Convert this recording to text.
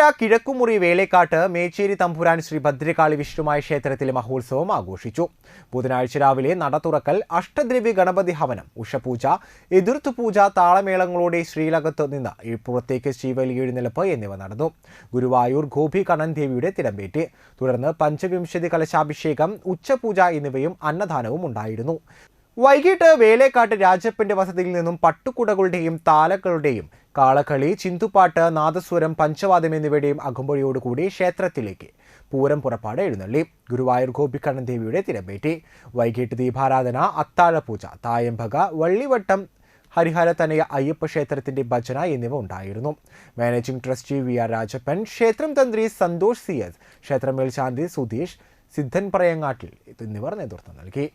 കൊട്ടാരക്കര കിഴക്കുമുറി വേലേക്കാട്ട് മേച്ചേരി തമ്പുരാൻ ശ്രീ ഭദ്രകാളി വിഷ്ണുമായ ക്ഷേത്രത്തിലെ മഹോത്സവം ആഘോഷിച്ചു. ബുധനാഴ്ച രാവിലെ നട തുറക്കൽ, അഷ്ടദ്രവ്യ ഗണപതി ഹവനം, ഉഷപൂജ, എതിർത്തുപൂജ, താളമേളങ്ങളോടെ ശ്രീലകത്ത് നിന്ന് പുറത്തേക്ക് ശ്രീവലി എഴുന്നള്ളിപ്പ് എന്നിവ നടന്നു. ഗുരുവായൂർ ഗോപി കണ്ണൻ ദേവിയുടെ തിടമ്പേറ്റി. തുടർന്ന് പഞ്ചവിംശതി കലശാഭിഷേകം, ഉച്ചപൂജ എന്നിവയും അന്നദാനവും ഉണ്ടായിരുന്നു. വൈകിട്ട് വേലേക്കാട്ട് രാജപ്പന്റെ വസതിയിൽ നിന്നും പട്ടുകുടകളുടെയും താലകളുടെയും കാളക്കളി, ചിന്തുപാട്ട്, നാദസ്വരം, പഞ്ചവാദ്യം എന്നിവയുടെയും അകമ്പടിയോടുകൂടി ക്ഷേത്രത്തിലേക്ക് പൂരം പുറപ്പാട് എഴുന്നള്ളി. ഗുരുവായൂർ ഗോപിക്കണ്ണൻ ദേവിയുടെ തിരമ്പേറ്റി. വൈകിട്ട് ദീപാരാധന, അത്താഴപൂജ, തായമ്പക, വള്ളിവട്ടം, ഹരിഹരതനയ അയ്യപ്പ ക്ഷേത്രത്തിന്റെ ഭജന എന്നിവ ഉണ്ടായിരുന്നു. മാനേജിംഗ് ട്രസ്റ്റി VR രാജപ്പൻ, ക്ഷേത്രം തന്ത്രി സന്തോഷ് CS, ക്ഷേത്ര മേൽശാന്തി സുധീഷ്, സിദ്ധൻ പറയങ്ങാട്ടിൽ എന്നിവർ നേതൃത്വം നൽകി.